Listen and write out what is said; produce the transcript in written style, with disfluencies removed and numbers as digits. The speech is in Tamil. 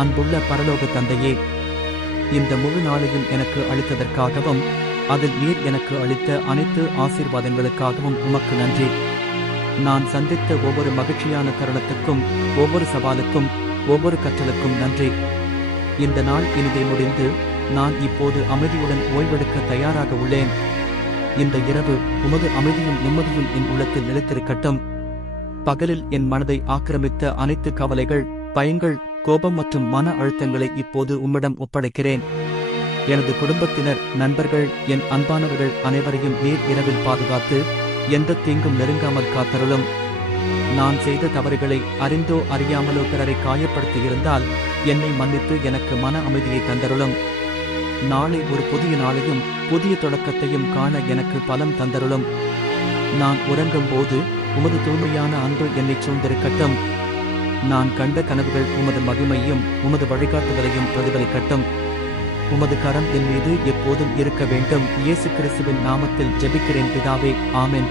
அன்புள்ள பரலோக தந்தையே, இந்த முழு நாளையும் எனக்கு அளித்ததற்காகவும் அதில் நீர் எனக்கு அளித்த அனைத்து ஆசீர்வாதங்களுக்காகவும் உமக்கு நன்றி. நான் சந்தித்த ஒவ்வொரு மகிழ்ச்சியான தருணத்துக்கும், ஒவ்வொரு சவாலுக்கும், ஒவ்வொரு கற்றலுக்கும் நன்றி. இந்த நாள் இனிதே முடிந்து நான் இப்போது அமைதியுடன் ஓய்வெடுக்க தயாராக உள்ளேன். இந்த இரவு உமது அமைதியும் நிம்மதியும் என் உள்ளத்தில் நிலைத்திருக்கட்டும். பகலில் என் மனதை ஆக்கிரமித்த அனைத்து கவலைகள், பயங்கள், கோபம் மற்றும் மன அழுத்தங்களை இப்போது உம்மிடம் ஒப்படைக்கிறேன். எனது குடும்பத்தினர், நண்பர்கள், என் அன்பானவர்கள் அனைவரையும் நீர் இரவில் பாதுகாத்து எந்த தீங்கும் நெருங்காமல் காத்தருளும். நான் செய்த தவறுகளை அறிந்தோ அறியாமலோ பிறரை காயப்படுத்தியிருந்தால் என்னை மன்னித்து எனக்கு மன அமைதியை தந்தருளும். நாளை ஒரு புதிய நாளையும் புதிய தொடக்கத்தையும் காண எனக்கு பலம் தந்தருளும். நான் உறங்கும் போது உமது தூய்மையான அன்பு என்னை சூழ்ந்திருக்கட்டும். நான் கண்ட கனவுகள் உமது மகிமையும் உமது வழிகாட்டுதலையும் பிரதிபலிக்கட்டும். உமது கரம் என் மீது எப்போதும் இருக்க வேண்டும். இயேசு கிறிஸ்துவின் நாமத்தில் ஜெபிக்கிறேன் பிதாவே, ஆமென்.